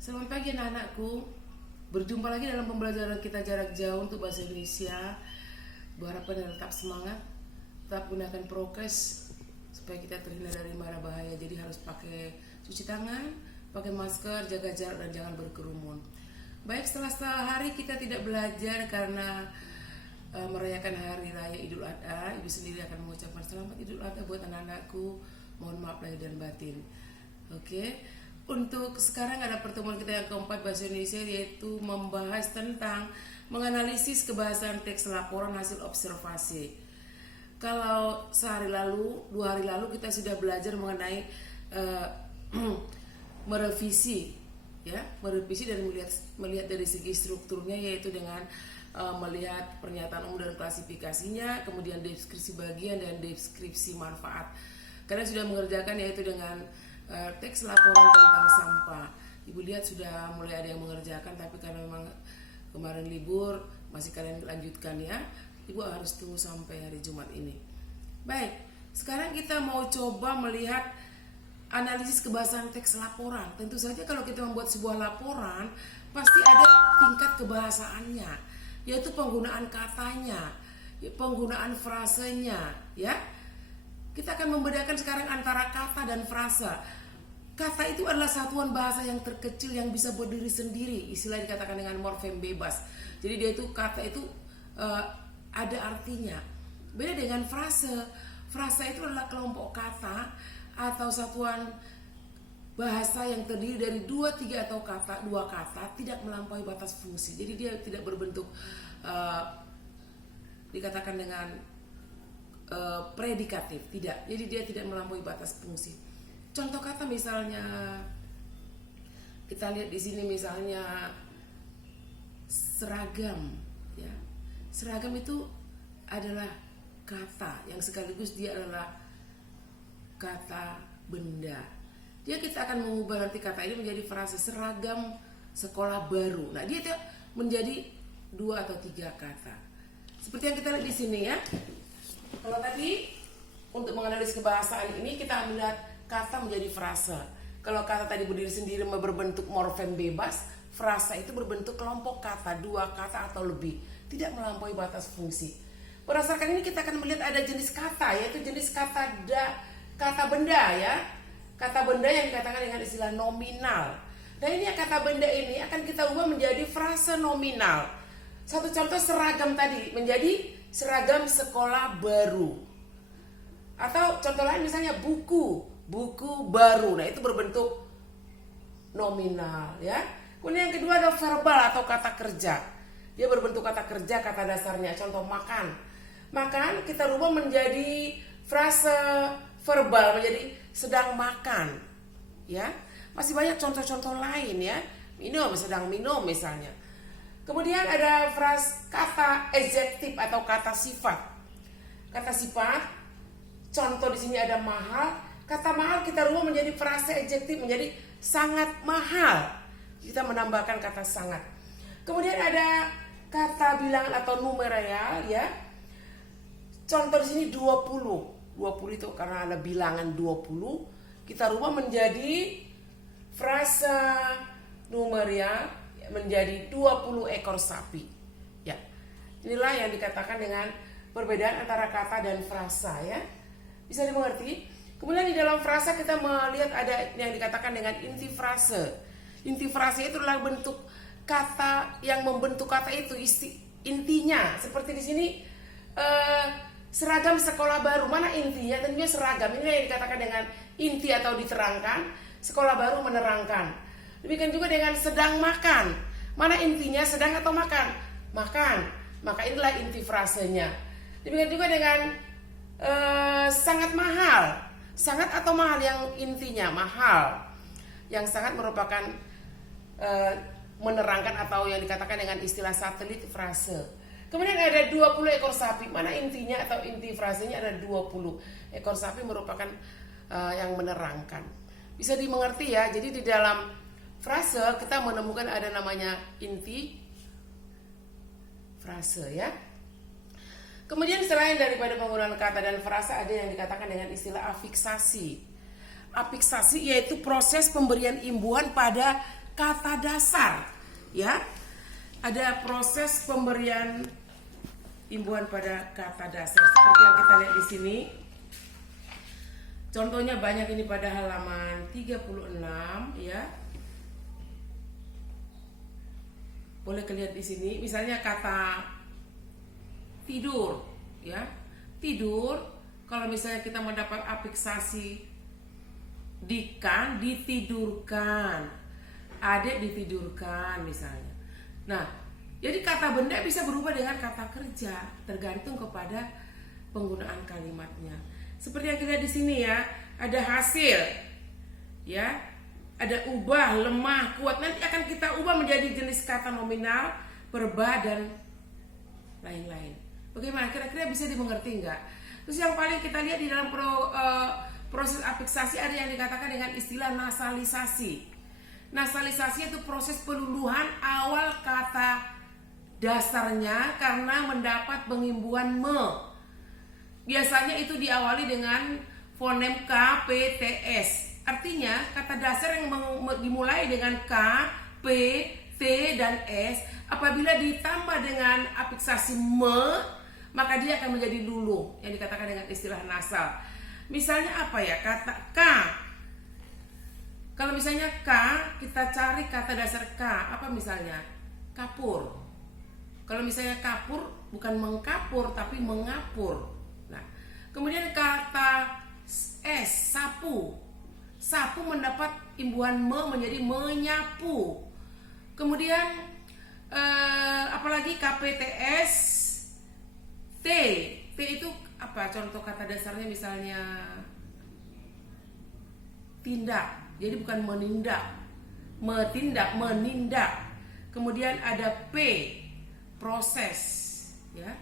Selamat pagi anak-anakku. Berjumpa lagi dalam pembelajaran kita jarak jauh untuk bahasa Indonesia. Berharap kalian tetap semangat, tetap gunakan prokes supaya kita terhindar dari mara bahaya. Jadi harus pakai cuci tangan, pakai masker, jaga jarak dan jangan berkerumun. Baik, setelah hari kita tidak belajar karena merayakan hari raya Idul Adha, ibu sendiri akan mengucapkan selamat Idul Adha buat anak-anakku. Mohon maaf lahir dan batin. Oke. Untuk sekarang ada pertemuan kita yang keempat bahasa Indonesia, yaitu membahas tentang menganalisis kebahasaan teks laporan hasil observasi. Kalau dua hari lalu kita sudah belajar mengenai merevisi dan melihat dari segi strukturnya, yaitu dengan melihat pernyataan umum dan klasifikasinya, kemudian deskripsi bagian dan deskripsi manfaat. Kalian sudah mengerjakan yaitu dengan teks laporan tentang sampah. Ibu lihat sudah mulai ada yang mengerjakan, tapi karena memang kemarin libur masih kalian lanjutkan ya. Ibu harus tunggu sampai hari Jumat ini. Baik, sekarang kita mau coba melihat analisis kebahasaan teks laporan. Tentu saja kalau kita membuat sebuah laporan pasti ada tingkat kebahasaannya, yaitu penggunaan katanya, penggunaan frasenya, ya. Kita akan membedakan sekarang antara kata dan frasa. Kata itu adalah satuan bahasa yang terkecil yang bisa berdiri sendiri, istilah dikatakan dengan morfem bebas. Jadi dia itu kata itu ada artinya. Beda dengan frase. Frasa itu adalah kelompok kata atau satuan bahasa yang terdiri dari dua kata tidak melampaui batas fungsi. Jadi dia tidak berbentuk dikatakan dengan predikatif, tidak. Jadi dia tidak melampaui batas fungsi. Contoh kata misalnya kita lihat di sini misalnya seragam, ya. Seragam itu adalah kata yang sekaligus dia adalah kata benda. Kita akan mengubah nanti kata ini menjadi frase seragam sekolah baru. Nah, dia menjadi 2 atau 3 kata. Seperti yang kita lihat di sini ya. Kalau tadi untuk menganalisis kebahasaan ini kita melihat kata menjadi frase. Kalau kata tadi berdiri sendiri berbentuk morfem bebas, frasa itu berbentuk kelompok kata, 2 kata atau lebih, tidak melampaui batas fungsi. Berdasarkan ini kita akan melihat ada jenis kata, yaitu jenis kata benda ya. Kata benda yang dikatakan dengan istilah nominal. Nah ini kata benda ini akan kita ubah menjadi frase nominal. Satu contoh seragam tadi menjadi seragam sekolah baru. Atau contoh lain misalnya buku baru. Nah itu berbentuk nominal ya. Kemudian yang kedua ada verbal atau kata kerja. Dia berbentuk kata kerja, kata dasarnya. Contoh makan. Makan kita rubah menjadi frase verbal, menjadi sedang makan. Ya. Masih banyak contoh-contoh lain ya. Minum, sedang minum misalnya. Kemudian ada frase kata adjektif atau kata sifat. Kata sifat, contoh di sini ada mahal. Kata mahal kita rubah menjadi frase adjektif, menjadi sangat mahal. Kita menambahkan kata sangat. Kemudian ada kata bilangan atau numeral ya. Contoh di sini 20. 20 itu karena ada bilangan 20, kita rubah menjadi frase numeral menjadi 20 ekor sapi. Ya. Inilah yang dikatakan dengan perbedaan antara kata dan frasa ya. Bisa dimengerti? Kemudian di dalam frasa kita melihat ada yang dikatakan dengan inti frase. Inti frase itu adalah bentuk kata yang membentuk kata itu intinya. Seperti di sini seragam sekolah baru. Mana intinya? Tentunya seragam. Ini yang dikatakan dengan inti atau diterangkan. Sekolah baru menerangkan. Demikian juga dengan sedang makan. Mana intinya, sedang atau makan? Makan. Maka inilah inti frasenya. Demikian juga dengan sangat mahal. Sangat atau mahal yang intinya mahal. Yang sangat merupakan menerangkan atau yang dikatakan dengan istilah satelit frase. Kemudian ada 20 ekor sapi. Mana intinya atau inti frasenya ada 20. Ekor sapi merupakan yang menerangkan. Bisa dimengerti ya. Jadi di dalam frase kita menemukan ada namanya inti frase ya. Kemudian selain daripada penggunaan kata dan frasa, ada yang dikatakan dengan istilah afiksasi. Afiksasi yaitu proses pemberian imbuhan pada kata dasar, ya. Ada proses pemberian imbuhan pada kata dasar seperti yang kita lihat di sini. Contohnya banyak ini pada halaman 36, ya. Boleh kelihat di sini, misalnya kata tidur, ya. Tidur, kalau misalnya kita mendapat afiksasi ditidurkan, adik ditidurkan misalnya. Nah, jadi kata benda bisa berubah dengan kata kerja, tergantung kepada penggunaan kalimatnya. Seperti yang kita lihat di sini, ya, ada hasil, ya, ada ubah, lemah, kuat. Nanti akan kita ubah menjadi jenis kata nominal, perba, dan lain-lain. Bagaimana? Kira-kira bisa dimengerti nggak? Terus yang paling kita lihat di dalam proses afiksasi ada yang dikatakan dengan istilah nasalisasi. Nasalisasi itu proses peluluhan awal kata dasarnya karena mendapat pengimbuhan me. Biasanya itu diawali dengan fonem K, P, T, S. Artinya kata dasar yang dimulai dengan K, P, T, dan S apabila ditambah dengan afiksasi me, maka dia akan menjadi luluh yang dikatakan dengan istilah nasal. Misalnya apa ya? Kata K. Kalau misalnya K, kita cari kata dasar K. Apa misalnya? Kapur. Kalau misalnya kapur, bukan mengkapur, tapi mengapur. Nah, kemudian kata S, sapu. Sapu mendapat imbuhan me menjadi menyapu. Kemudian apalagi KPTS, T. T itu apa? Contoh kata dasarnya misalnya tindak. Jadi bukan menindak, menindak. Kemudian ada P, proses, ya.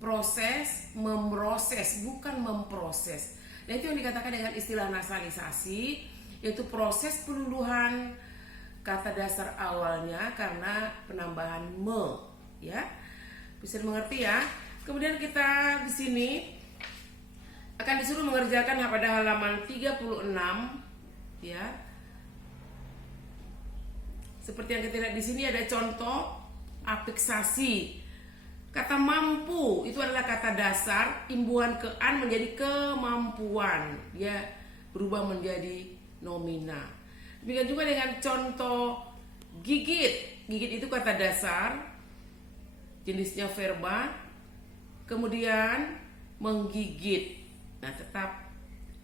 Proses, memproses, bukan memproses. Nah, itu yang dikatakan dengan istilah nasalisasi, yaitu proses peluluhan kata dasar awalnya karena penambahan me, ya. Bisa dimengerti, ya. Kemudian kita di sini akan disuruh mengerjakan pada halaman 36, ya. Seperti yang kita lihat di sini ada contoh afiksasi. Kata mampu itu adalah kata dasar, imbuhan ke an menjadi kemampuan, ya, berubah menjadi nomina. Demikian juga dengan contoh gigit. Gigit itu kata dasar, jenisnya verba, kemudian menggigit. Nah, tetap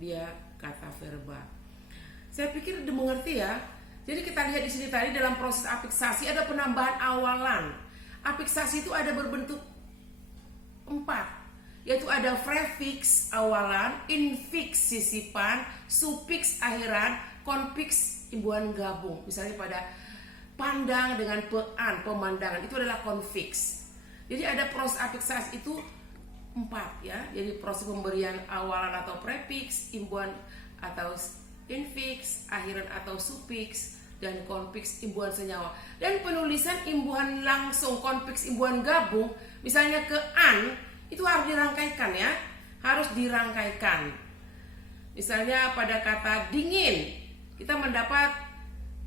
dia kata verba. Saya pikir dimengerti, ya. Jadi kita lihat di sini tadi dalam proses afiksasi ada penambahan awalan. Afiksasi itu ada berbentuk 4, yaitu ada prefix awalan, infix sisipan, sufiks akhiran, konfiks imbuhan gabung. Misalnya pada pandang dengan pean, pemandangan, itu adalah konfiks. Jadi ada proses afiksasi itu 4, ya. Jadi proses pemberian awalan atau prefix, imbuhan atau infix, akhiran atau sufiks, dan konfiks imbuhan senyawa. Dan penulisan imbuhan langsung, konfiks imbuhan gabung, misalnya ke an, itu harus dirangkaikan, ya. Harus dirangkaikan. Misalnya pada kata dingin, kita mendapat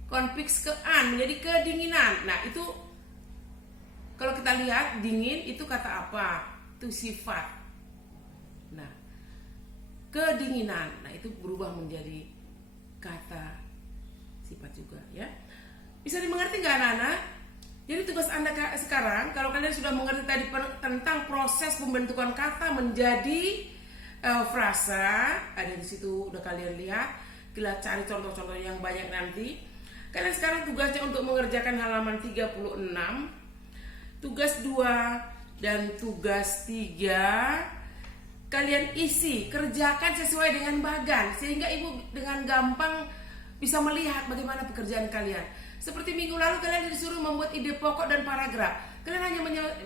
konfiks ke an menjadi kedinginan. Nah, itu kalau kita lihat dingin itu kata apa? Itu sifat. Nah, kedinginan, nah itu berubah menjadi kata sifat juga, ya. Bisa dimengerti nggak, anak-anak? Jadi tugas Anda sekarang, kalau kalian sudah mengerti tadi tentang proses pembentukan kata menjadi frasa, ada di situ udah kalian lihat. Kita cari contoh-contoh yang banyak nanti. Kalian sekarang tugasnya untuk mengerjakan halaman 36, tugas 2 dan tugas 3. Kalian isi, kerjakan sesuai dengan bagan, sehingga ibu dengan gampang bisa melihat bagaimana pekerjaan kalian. Seperti minggu lalu kalian disuruh membuat ide pokok dan paragraf. Kalian hanya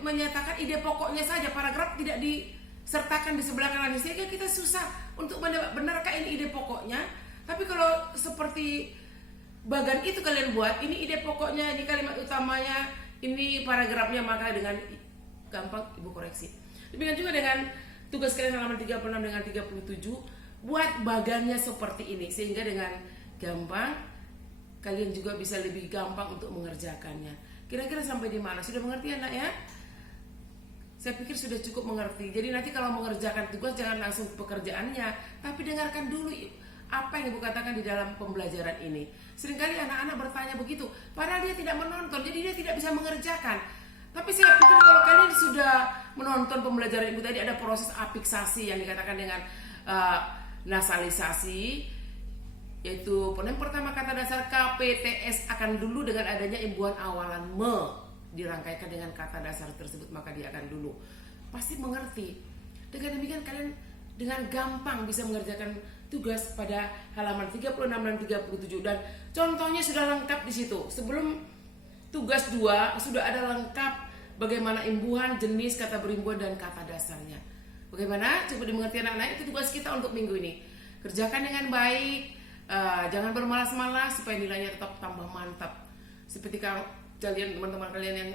menyatakan ide pokoknya saja, paragraf tidak disertakan di sebelah kanan, sehingga kita susah untuk benarkah ini ide pokoknya. Tapi kalau seperti bagan itu kalian buat, ini ide pokoknya, ini kalimat utamanya, ini paragrafnya, maka dengan gampang ibu koreksi. Demikian juga dengan tugas kalian halaman 36 dengan 37, buat bagannya seperti ini, sehingga dengan gampang kalian juga bisa lebih gampang untuk mengerjakannya. Kira-kira sampai di mana? Sudah mengerti anak ya? Saya pikir sudah cukup mengerti. Jadi nanti kalau mengerjakan tugas jangan langsung pekerjaannya, tapi dengarkan dulu apa yang Ibu katakan di dalam pembelajaran ini. Seringkali anak-anak bertanya begitu, padahal dia tidak menonton, jadi dia tidak bisa mengerjakan. Tapi saya pikir kalau kalian sudah menonton pembelajaran Ibu tadi, ada proses afiksasi yang dikatakan dengan nasalisasi, yaitu yang pertama kata dasar KPTS akan dulu dengan adanya imbuhan awalan me dirangkaikan dengan kata dasar tersebut, maka dia akan dulu. Pasti mengerti. Dengan demikian kalian dengan gampang bisa mengerjakan tugas pada halaman 36 dan 37, dan contohnya sudah lengkap di situ. Sebelum tugas 2 sudah ada lengkap bagaimana imbuhan, jenis kata berimbuhan dan kata dasarnya. Bagaimana? Coba dimengerti anak-anak, itu tugas kita untuk minggu ini. Kerjakan dengan baik, jangan bermalas-malas supaya nilainya tetap tambah mantap. Seperti kalian, teman-teman kalian yang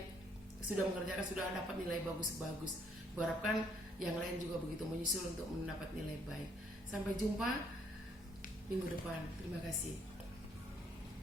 sudah mengerjakan sudah dapat nilai bagus-bagus. Berharapkan yang lain juga begitu menyusul untuk mendapat nilai baik. Sampai jumpa minggu depan. Terima kasih.